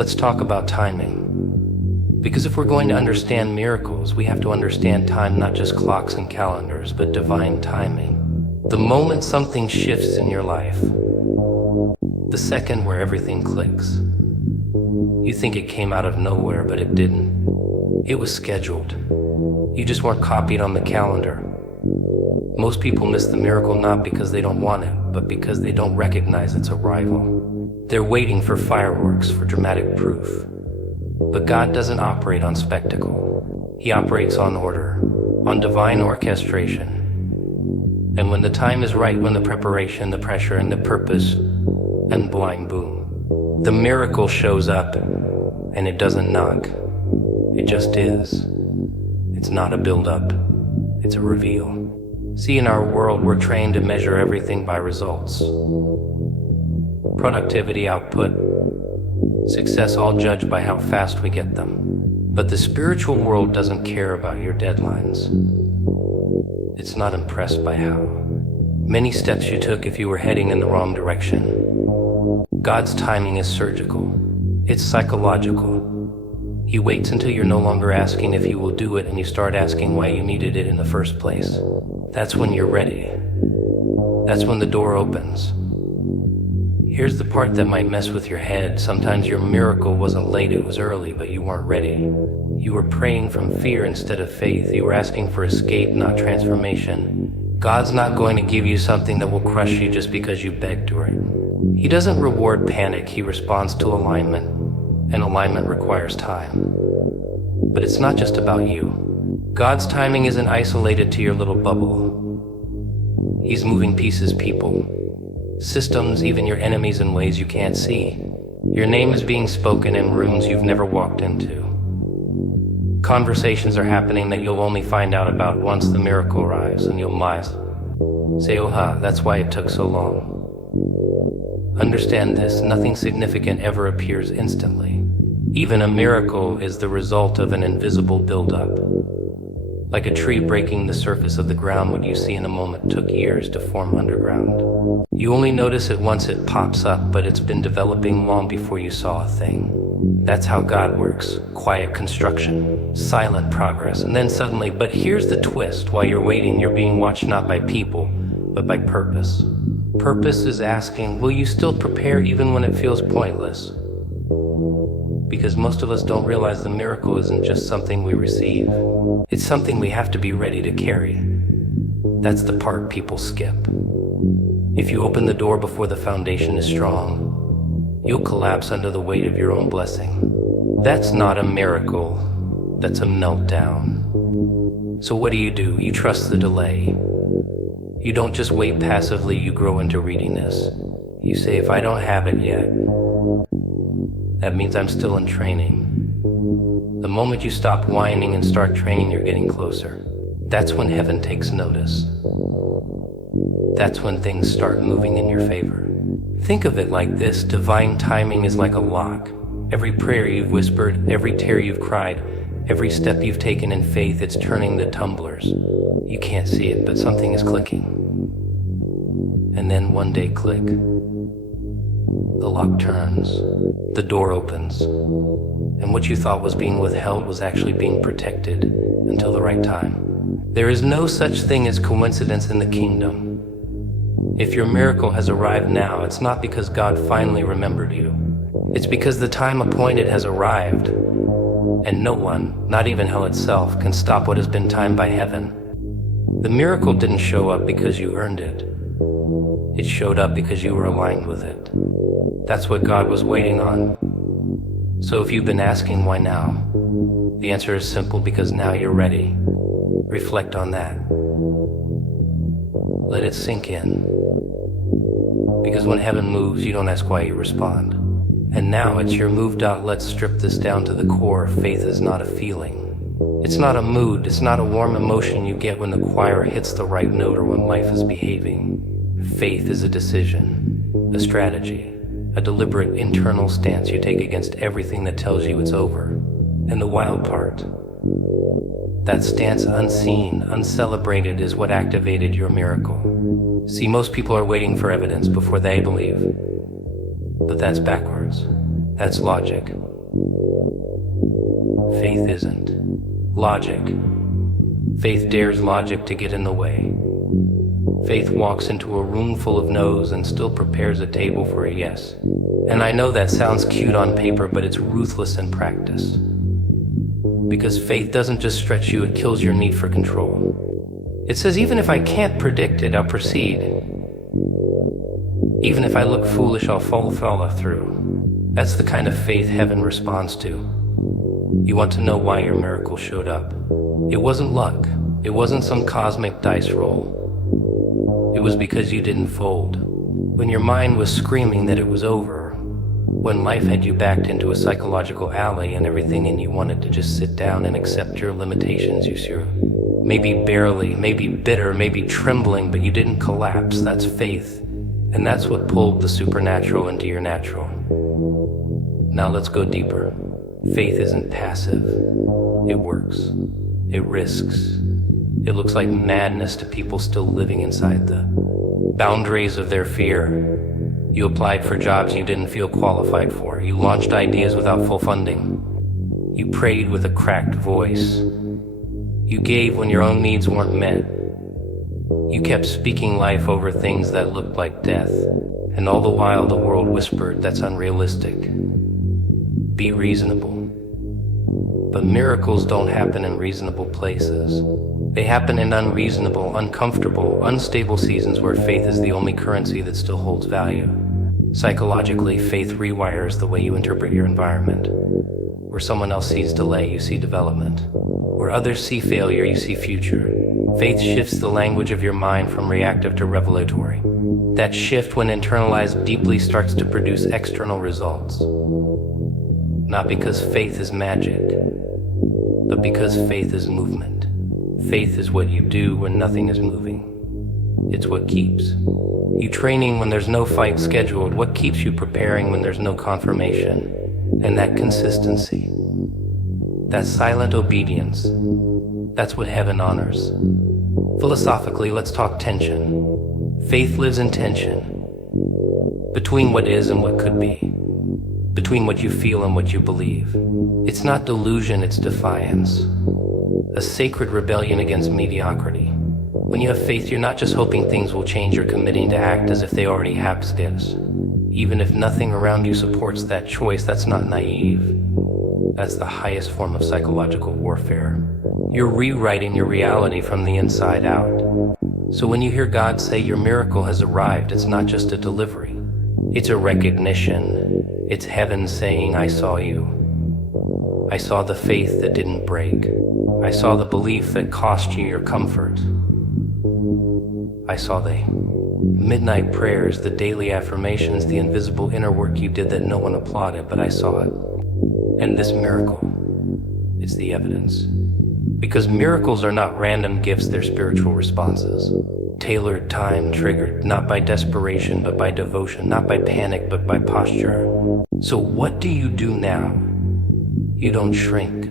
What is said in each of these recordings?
Let's talk about timing. Because if we're going to understand miracles, we have to understand time, not just clocks and calendars, but divine timing. The moment something shifts in your life, the second where everything clicks. You think it came out of nowhere, but it didn't. It was scheduled. You just weren't copied on the calendar. Most people miss the miracle not because they don't want it, but because they don't recognize its arrival. They're waiting for fireworks, for dramatic proof. But God doesn't operate on spectacle. He operates on order, on divine orchestration. And when the time is right, when the preparation, the pressure, and the purpose, and blind boom, the miracle shows up, and it doesn't knock. It just is. It's not a build-up. It's a reveal. See, in our world, we're trained to measure everything by results. Productivity, output, success, all judged by how fast we get them. But the spiritual world doesn't care about your deadlines. It's not impressed by how many steps you took if you were heading in the wrong direction. God's timing is surgical. It's psychological. He waits until you're no longer asking if He will do it and you start asking why you needed it in the first place. That's when you're ready. That's when the door opens. Here's the part that might mess with your head. Sometimes your miracle wasn't late, it was early, but you weren't ready. You were praying from fear instead of faith. You were asking for escape, not transformation. God's not going to give you something that will crush you just because you begged for it. He doesn't reward panic, He responds to alignment, and alignment requires time. But it's not just about you. God's timing isn't isolated to your little bubble. He's moving pieces, people, systems, even your enemies in ways you can't see. Your name is being spoken in rooms you've never walked into. Conversations are happening that you'll only find out about once the miracle arrives, and you'll say, that's why it took so long. Understand this, nothing significant ever appears instantly. Even a miracle is the result of an invisible buildup. Like a tree breaking the surface of the ground, what you see in a moment took years to form underground. You only notice it once it pops up, but it's been developing long before you saw a thing. That's how God works. Quiet construction, silent progress, and then suddenly, but here's the twist. While you're waiting, you're being watched not by people, but by purpose. Purpose is asking, will you still prepare even when it feels pointless? Because most of us don't realize the miracle isn't just something we receive. It's something we have to be ready to carry. That's the part people skip. If you open the door before the foundation is strong, you'll collapse under the weight of your own blessing. That's not a miracle. That's a meltdown. So what do? You trust the delay. You don't just wait passively, you grow into readiness. You say, if I don't have it yet, that means I'm still in training. The moment you stop whining and start training, you're getting closer. That's when heaven takes notice. That's when things start moving in your favor. Think of it like this, divine timing is like a lock. Every prayer you've whispered, every tear you've cried, every step you've taken in faith, it's turning the tumblers. You can't see it, but something is clicking. And then one day, click. The lock turns, the door opens, and what you thought was being withheld was actually being protected until the right time. There is no such thing as coincidence in the kingdom. If your miracle has arrived now, it's not because God finally remembered you. It's because the time appointed has arrived, and no one, not even hell itself, can stop what has been timed by heaven. The miracle didn't show up because you earned it. It showed up because you were aligned with it. That's what God was waiting on. So if you've been asking why now, the answer is simple, because now you're ready. Reflect on that. Let it sink in. Because when heaven moves, you don't ask why, you respond. And now it's your move. Let's strip this down to the core. Faith is not a feeling. It's not a mood. It's not a warm emotion you get when the choir hits the right note or when life is behaving. Faith is a decision, a strategy, a deliberate internal stance you take against everything that tells you it's over. And the wild part, that stance, unseen, uncelebrated, is what activated your miracle. See, most people are waiting for evidence before they believe. But that's backwards. That's logic. Faith isn't logic. Faith dares logic to get in the way. Faith walks into a room full of no's and still prepares a table for a yes. And I know that sounds cute on paper, but it's ruthless in practice. Because faith doesn't just stretch you, it kills your need for control. It says, even if I can't predict it, I'll proceed. Even if I look foolish, I'll follow through. That's the kind of faith heaven responds to. You want to know why your miracle showed up. It wasn't luck. It wasn't some cosmic dice roll. It was because you didn't fold. When your mind was screaming that it was over. When life had you backed into a psychological alley and everything in you wanted to just sit down and accept your limitations, you see. Maybe barely, maybe bitter, maybe trembling, but you didn't collapse. That's faith. And that's what pulled the supernatural into your natural. Now let's go deeper. Faith isn't passive. It works. It risks. It looks like madness to people still living inside the boundaries of their fear. You applied for jobs you didn't feel qualified for. You launched ideas without full funding. You prayed with a cracked voice. You gave when your own needs weren't met. You kept speaking life over things that looked like death. And all the while the world whispered, that's unrealistic. Be reasonable. But miracles don't happen in reasonable places. They happen in unreasonable, uncomfortable, unstable seasons where faith is the only currency that still holds value. Psychologically, faith rewires the way you interpret your environment. Where someone else sees delay, you see development. Where others see failure, you see future. Faith shifts the language of your mind from reactive to revelatory. That shift, when internalized deeply, starts to produce external results. Not because faith is magic, but because faith is movement. Faith is what you do when nothing is moving. It's what keeps you training when there's no fight scheduled, what keeps you preparing when there's no confirmation. And that consistency, that silent obedience, that's what heaven honors. Philosophically, let's talk tension. Faith lives in tension, between what is and what could be, between what you feel and what you believe. It's not delusion, it's defiance. A sacred rebellion against mediocrity. When you have faith, you're not just hoping things will change, you're committing to act as if they already have this. Even if nothing around you supports that choice, that's not naive. That's the highest form of psychological warfare. You're rewriting your reality from the inside out. So when you hear God say your miracle has arrived, it's not just a delivery. It's a recognition. It's heaven saying, I saw you. I saw the faith that didn't break. I saw the belief that cost you your comfort. I saw the midnight prayers, the daily affirmations, the invisible inner work you did that no one applauded, but I saw it. And this miracle, it's the evidence. Because miracles are not random gifts, they're spiritual responses. Tailored, time triggered, not by desperation, but by devotion, not by panic, but by posture. So what do you do now? You don't shrink.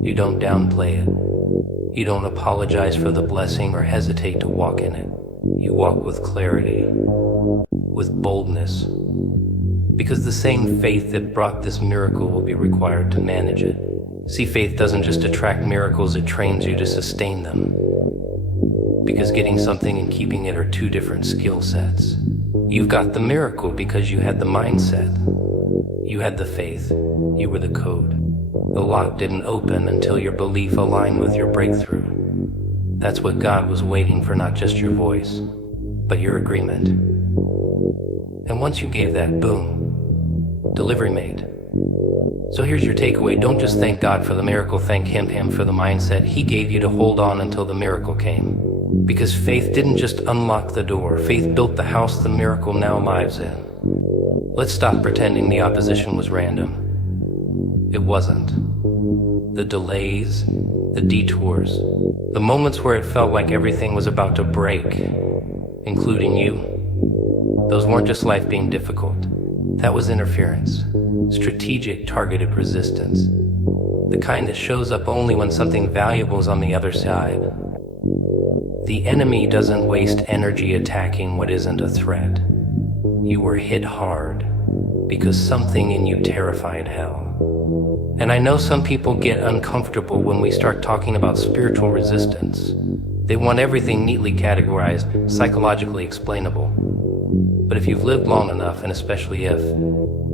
You don't downplay it. You don't apologize for the blessing or hesitate to walk in it. You walk with clarity, with boldness, because the same faith that brought this miracle will be required to manage it. See, faith doesn't just attract miracles, it trains you to sustain them. Because getting something and keeping it are two different skill sets. You've got the miracle because you had the mindset. You had the faith. You were the code. The lock didn't open until your belief aligned with your breakthrough. That's what God was waiting for, not just your voice, but your agreement. And once you gave that, boom, delivery made. So here's your takeaway. Don't just thank God for the miracle, thank Him for the mindset He gave you to hold on until the miracle came. Because faith didn't just unlock the door. Faith built the house the miracle now lives in. Let's stop pretending the opposition was random. It wasn't. The delays, the detours, the moments where it felt like everything was about to break, including you, those weren't just life being difficult. That was interference, strategic, targeted resistance, the kind that shows up only when something valuable is on the other side. The enemy doesn't waste energy attacking what isn't a threat. You were hit hard, because something in you terrified hell. And I know some people get uncomfortable when we start talking about spiritual resistance. They want everything neatly categorized, psychologically explainable. But if you've lived long enough, and especially if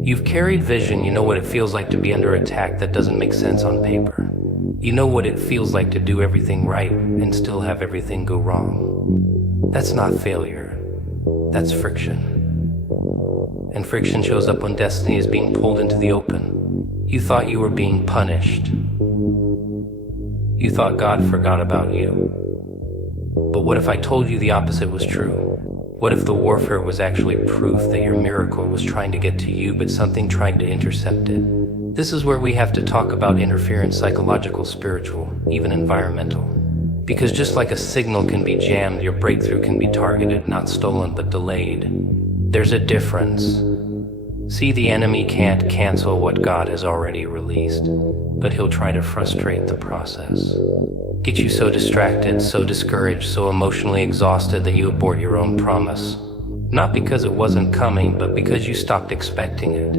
you've carried vision, you know what it feels like to be under attack that doesn't make sense on paper. You know what it feels like to do everything right and still have everything go wrong. That's not failure. That's friction. And friction shows up when destiny is being pulled into the open. You thought you were being punished. You thought God forgot about you. But what if I told you the opposite was true? What if the warfare was actually proof that your miracle was trying to get to you, but something tried to intercept it? This is where we have to talk about interference, psychological, spiritual, even environmental. Because just like a signal can be jammed, your breakthrough can be targeted, not stolen, but delayed. There's a difference. See, the enemy can't cancel what God has already released, but he'll try to frustrate the process. Get you so distracted, so discouraged, so emotionally exhausted that you abort your own promise. Not because it wasn't coming, but because you stopped expecting it.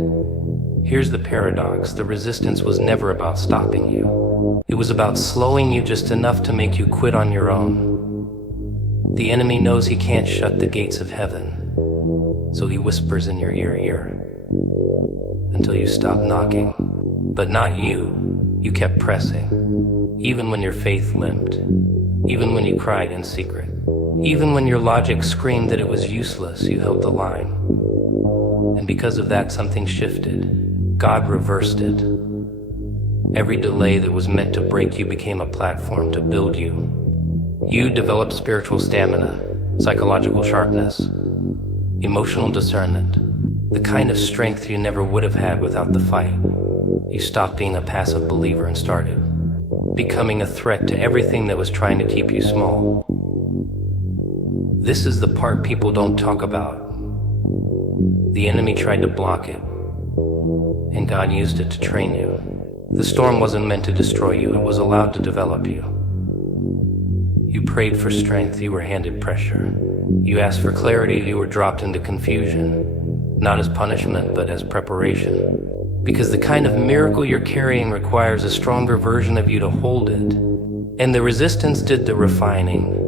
Here's the paradox: the resistance was never about stopping you. It was about slowing you just enough to make you quit on your own. The enemy knows he can't shut the gates of heaven, so he whispers in your ear, until you stop knocking. But not you. You kept pressing, even when your faith limped, even when you cried in secret, even when your logic screamed that it was useless. You held the line. And because of that, something shifted. God reversed it. Every delay that was meant to break you became a platform to build you. You developed spiritual stamina, psychological sharpness, emotional discernment, the kind of strength you never would have had without the fight. You stopped being a passive believer and started becoming a threat to everything that was trying to keep you small. This is the part people don't talk about. The enemy tried to block it, and God used it to train you. The storm wasn't meant to destroy you, it was allowed to develop you. You prayed for strength, you were handed pressure. You asked for clarity, you were dropped into confusion. Not as punishment, but as preparation. Because the kind of miracle you're carrying requires a stronger version of you to hold it. And the resistance did the refining.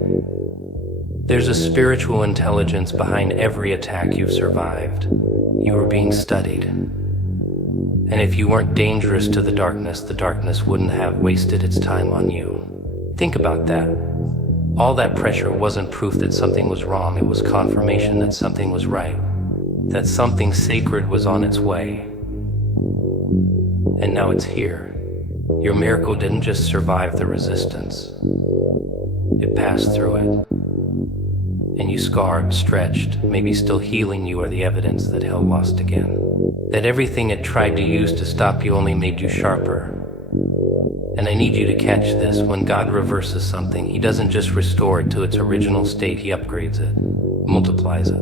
There's a spiritual intelligence behind every attack you've survived. You were being studied. And if you weren't dangerous to the darkness wouldn't have wasted its time on you. Think about that. All that pressure wasn't proof that something was wrong, it was confirmation that something was right, that something sacred was on its way. And now it's here. Your miracle didn't just survive the resistance, it passed through it. And you scarred, stretched, maybe still healing, you are the evidence that hell lost again. That everything it tried to use to stop you only made you sharper. And I need you to catch this: when God reverses something, he doesn't just restore it to its original state, he upgrades it, multiplies it.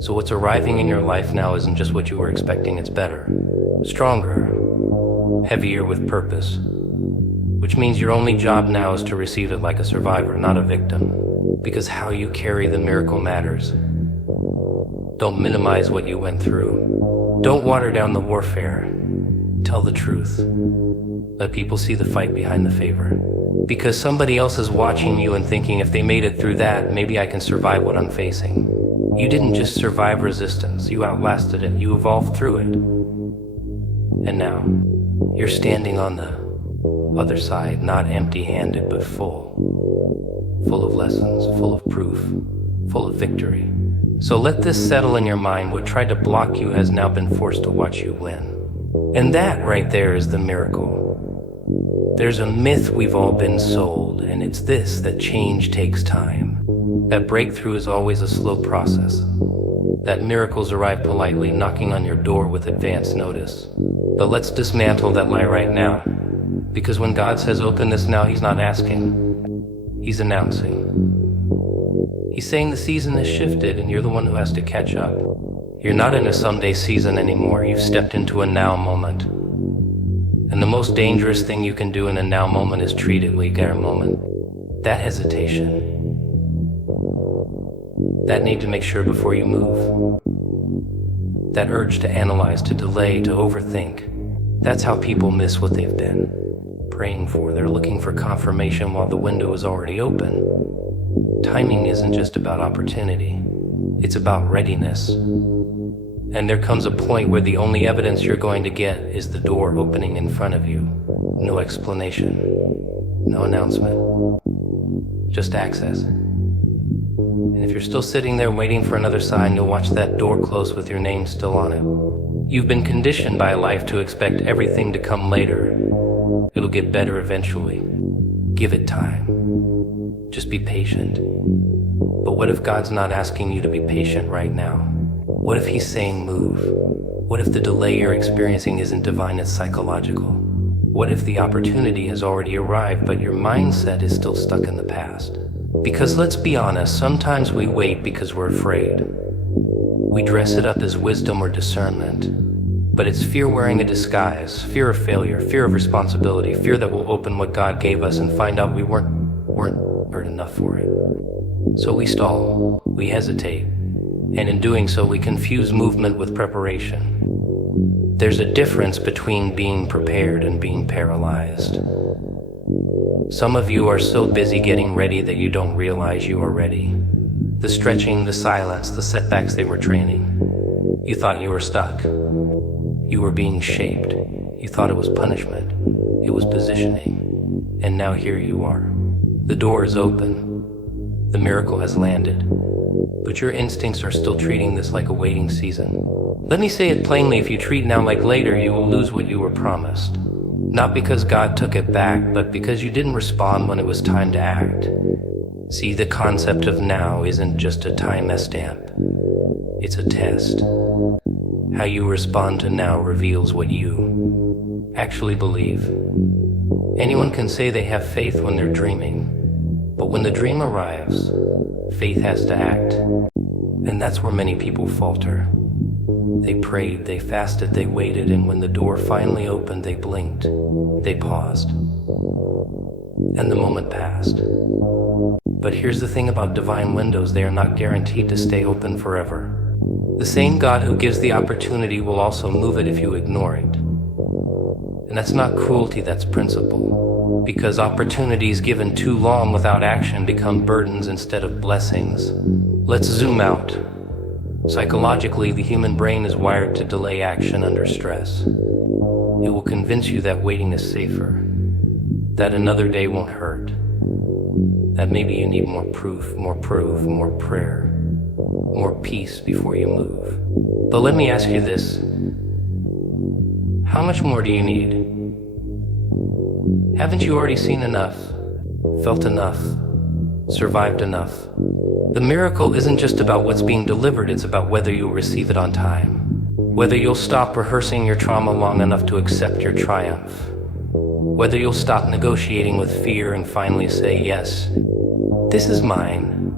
So what's arriving in your life now isn't just what you were expecting, it's better, stronger, heavier with purpose. Which means your only job now is to receive it like a survivor, not a victim. Because how you carry the miracle matters. Don't minimize what you went through. Don't water down the warfare. Tell the truth. Let people see the fight behind the favor. Because somebody else is watching you and thinking, if they made it through that, maybe I can survive what I'm facing. You didn't just survive resistance, you outlasted it, you evolved through it. And now, you're standing on the other side, not empty-handed, but full of lessons, full of proof, full of victory. So let this settle in your mind. What tried to block you has now been forced to watch you win. And that right there is the miracle. There's a myth we've all been sold, and it's this: that change takes time. That breakthrough is always a slow process. That miracles arrive politely, knocking on your door with advance notice. But let's dismantle that lie right now. Because when God says open this now, he's not asking, he's announcing. He's saying the season has shifted and you're the one who has to catch up. You're not in a someday season anymore, you've stepped into a now moment. And the most dangerous thing you can do in a now moment is treat it like a moment. That hesitation, that need to make sure before you move, That urge to analyze, to delay, to overthink. That's how people miss what they've been praying for. They're looking for confirmation while the window is already open. Timing isn't just about opportunity. It's about readiness. And there comes a point where the only evidence you're going to get is the door opening in front of you. No explanation. No announcement. Just access. And if you're still sitting there waiting for another sign, you'll watch that door close with your name still on it. You've been conditioned by life to expect everything to come later. It'll get better eventually. Give it time. Just be patient. But what if God's not asking you to be patient right now? What if He's saying move? What if the delay you're experiencing isn't divine, it's psychological? What if the opportunity has already arrived, but your mindset is still stuck in the past? Because let's be honest, sometimes we wait because we're afraid. We dress it up as wisdom or discernment, but it's fear wearing a disguise, fear of failure, fear of responsibility, fear that we'll open what God gave us and find out we weren't hurt enough for it. So we stall, we hesitate, and in doing so we confuse movement with preparation. There's a difference between being prepared and being paralyzed. Some of you are so busy getting ready that you don't realize you are ready. The stretching, the silence, the setbacks, they were training. You thought you were stuck. You were being shaped. You thought it was punishment. It was positioning. And now here you are. The door is open. The miracle has landed. But your instincts are still treating this like a waiting season. Let me say it plainly, if you treat now like later, you will lose what you were promised. Not because God took it back, but because you didn't respond when it was time to act. See, the concept of now isn't just a time stamp. It's a test. How you respond to now reveals what you actually believe. Anyone can say they have faith when they're dreaming, but when the dream arrives, faith has to act. And that's where many people falter. They prayed, they fasted, they waited, and when the door finally opened, they blinked, they paused, and the moment passed. But here's the thing about divine windows, they are not guaranteed to stay open forever. The same God who gives the opportunity will also move it if you ignore it. And that's not cruelty, that's principle. Because opportunities given too long without action become burdens instead of blessings. Let's zoom out. Psychologically, the human brain is wired to delay action under stress. It will convince you that waiting is safer, that another day won't hurt, that maybe you need more proof, more prayer, more peace before you move. But let me ask you this. How much more do you need? Haven't you already seen enough, felt enough, survived enough? The miracle isn't just about what's being delivered, it's about whether you'll receive it on time. Whether you'll stop rehearsing your trauma long enough to accept your triumph. Whether you'll stop negotiating with fear and finally say, yes, this is mine.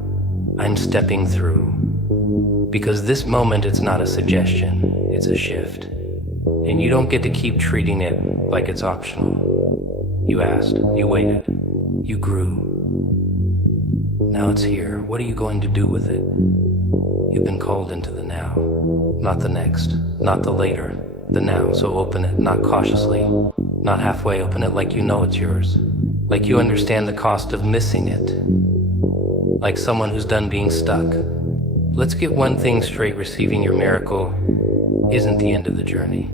I'm stepping through. Because this moment, it's not a suggestion, it's a shift. And you don't get to keep treating it like it's optional. You asked, you waited, you grew. Now it's here. What are you going to do with it? You've been called into the now, not the next, not the later, the now. So open it, not cautiously, not halfway. Open it like you know it's yours, like you understand the cost of missing it, like someone who's done being stuck. Let's get one thing straight. Receiving your miracle isn't the end of the journey.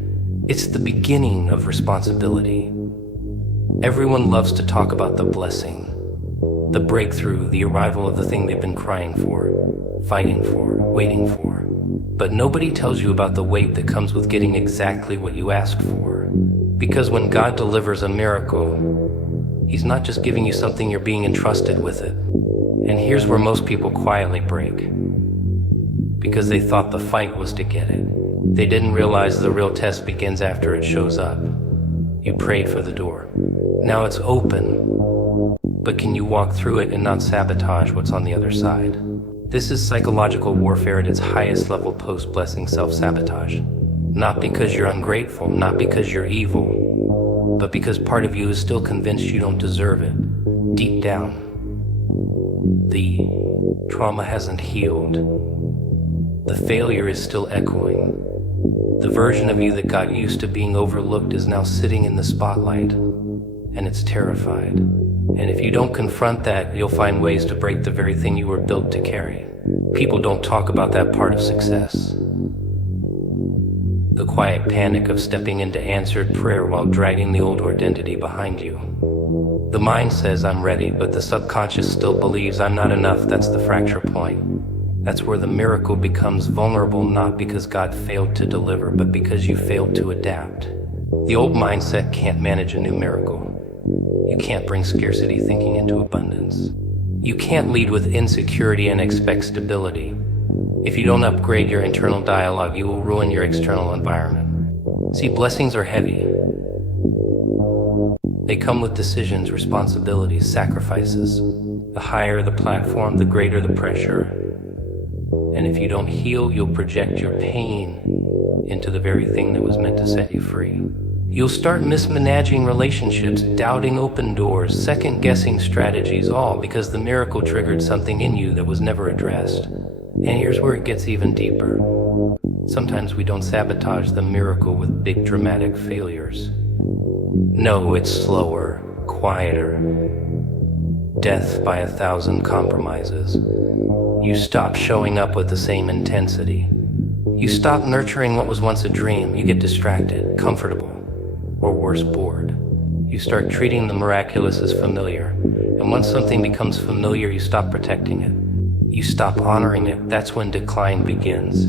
It's the beginning of responsibility. Everyone loves to talk about the blessing, the breakthrough, the arrival of the thing they've been crying for, fighting for, waiting for. But nobody tells you about the weight that comes with getting exactly what you asked for. Because when God delivers a miracle, He's not just giving you something, you're being entrusted with it. And here's where most people quietly break. Because they thought the fight was to get it. They didn't realize the real test begins after it shows up. You prayed for the door. Now it's open. But can you walk through it and not sabotage what's on the other side? This is psychological warfare at its highest level, post-blessing self-sabotage. Not because you're ungrateful, not because you're evil, but because part of you is still convinced you don't deserve it. Deep down, the trauma hasn't healed. The failure is still echoing. The version of you that got used to being overlooked is now sitting in the spotlight, and it's terrified. And if you don't confront that, you'll find ways to break the very thing you were built to carry. People don't talk about that part of success. The quiet panic of stepping into answered prayer while dragging the old identity behind you. The mind says I'm ready, but the subconscious still believes I'm not enough. That's the fracture point. That's where the miracle becomes vulnerable, not because God failed to deliver, but because you failed to adapt. The old mindset can't manage a new miracle. You can't bring scarcity thinking into abundance. You can't lead with insecurity and expect stability. If you don't upgrade your internal dialogue, you will ruin your external environment. See, blessings are heavy. They come with decisions, responsibilities, sacrifices. The higher the platform, the greater the pressure. And if you don't heal, you'll project your pain into the very thing that was meant to set you free. You'll start mismanaging relationships, doubting open doors, second-guessing strategies, all because the miracle triggered something in you that was never addressed. And here's where it gets even deeper. Sometimes we don't sabotage the miracle with big dramatic failures. No, it's slower, quieter. Death by 1,000 compromises. You stop showing up with the same intensity. You stop nurturing what was once a dream. You get distracted, comfortable, or worse, bored. You start treating the miraculous as familiar. And once something becomes familiar, you stop protecting it. You stop honoring it. That's when decline begins.